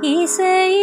一岁。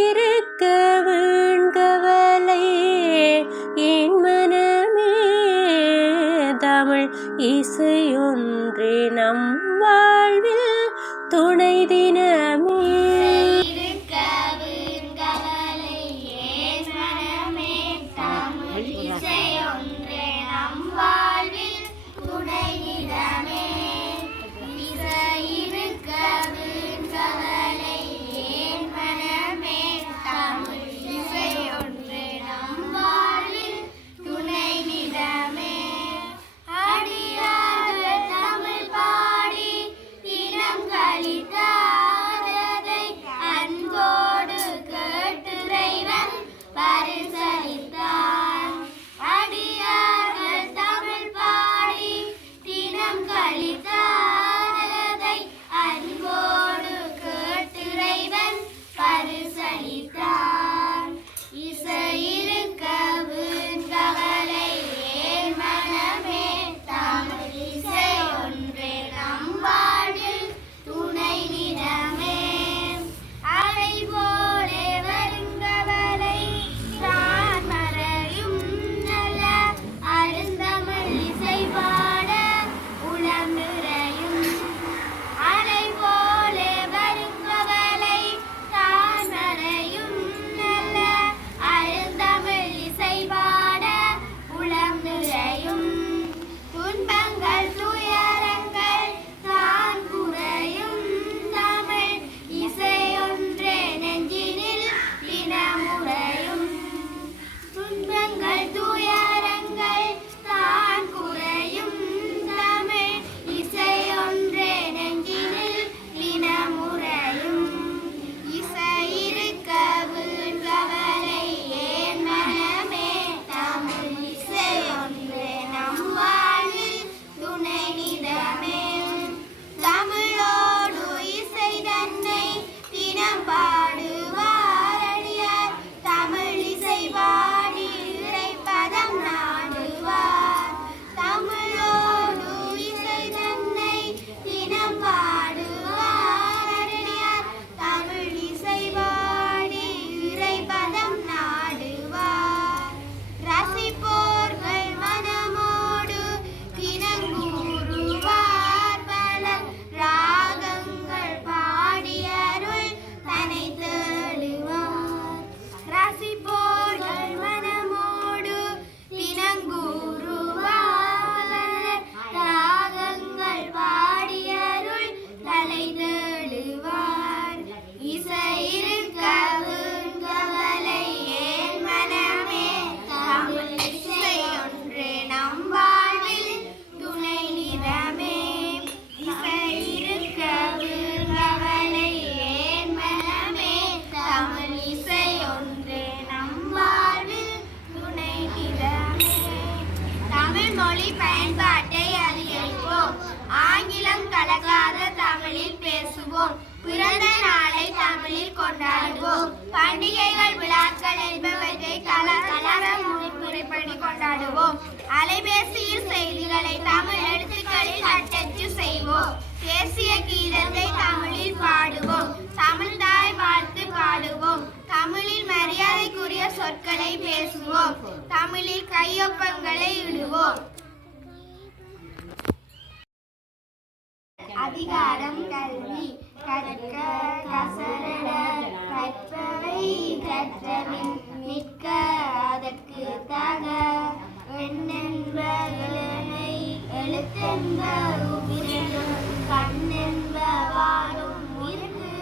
கொண்டாடுவோம். அலைபேசியில் செய்திகளை தமிழ் எழுத்துக்களில் அச்சச்சு செய்வோம். தேசிய கீதத்தை தமிழில் பாடுவோம். தமிழ்தாய் வாழ்த்து பாடுவோம். தமிழில் மரியாதைக்குரிய சொற்களை பேசுவோம். தமிழில் கையொப்பங்களை இடுவோம். அதிகாரம் கல்வி. கற்க கசரட கற்பவை கற்றவின் நிற்க அதற்கு தக. எண்ணென்ப இளனை எழுத்தென்ப உயிரினும் கண்ணென்ப வாழும் உயிருக்கு.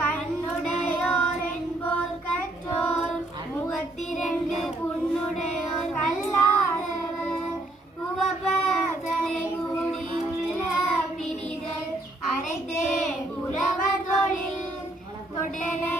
கண்ணுடையோர் என்போர் கற்றோர். முகத்திரண்டு புண்ணு recording.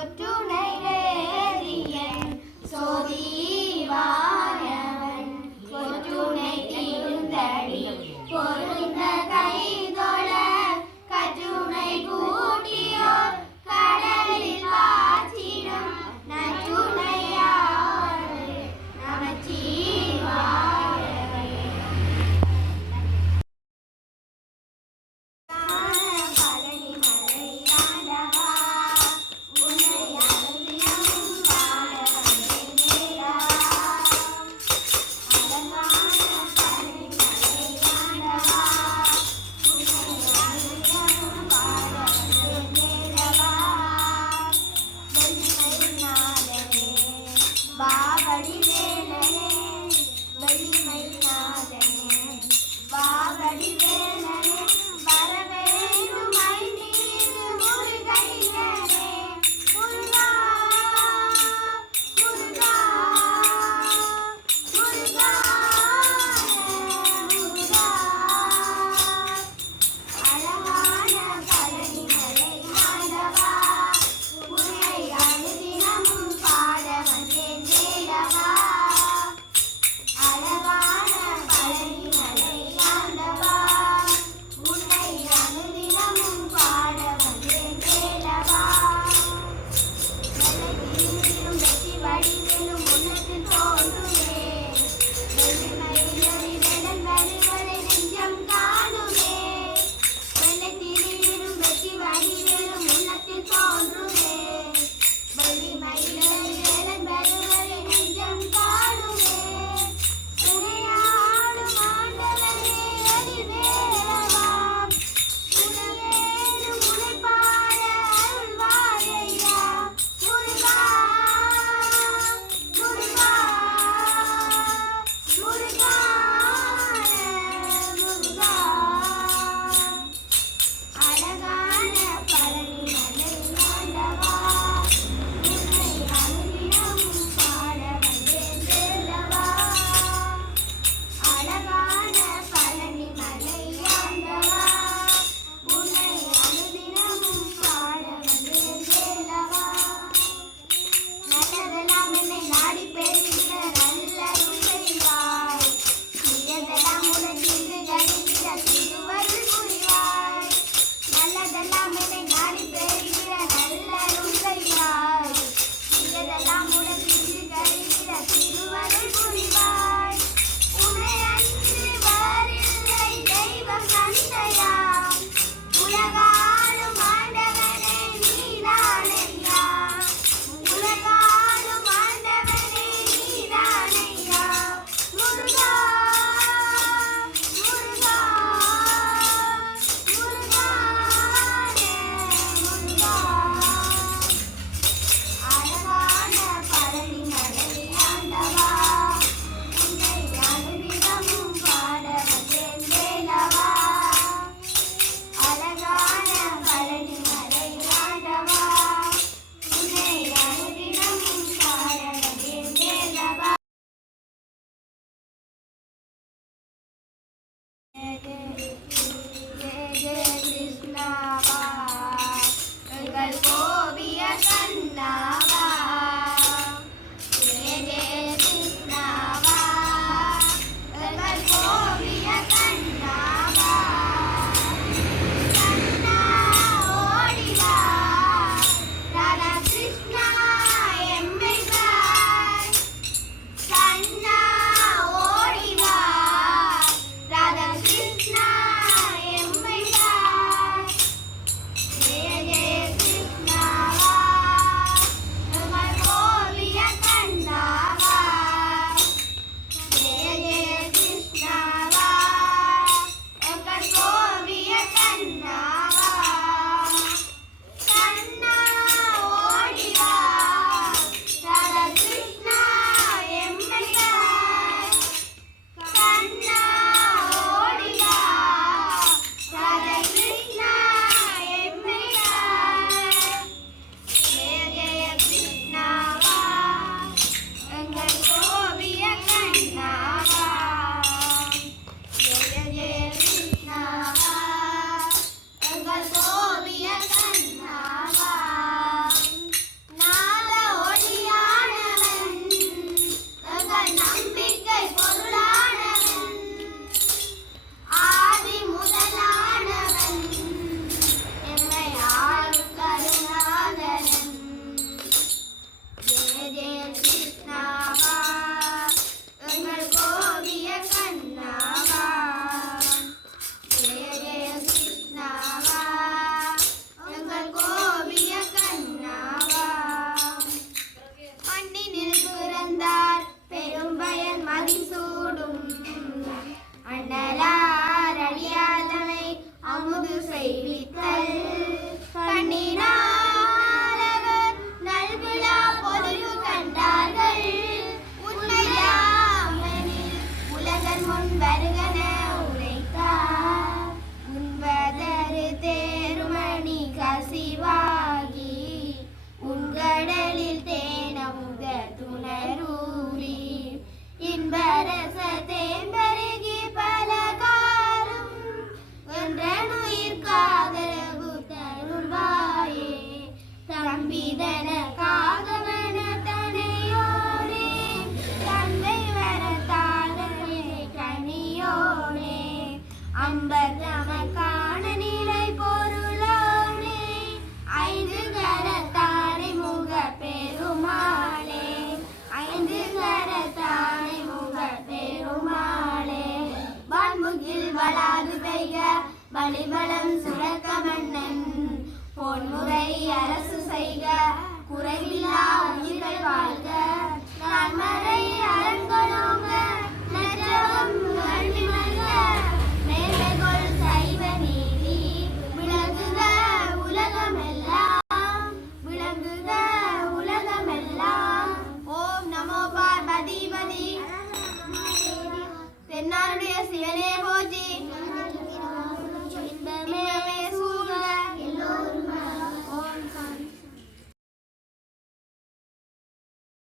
to do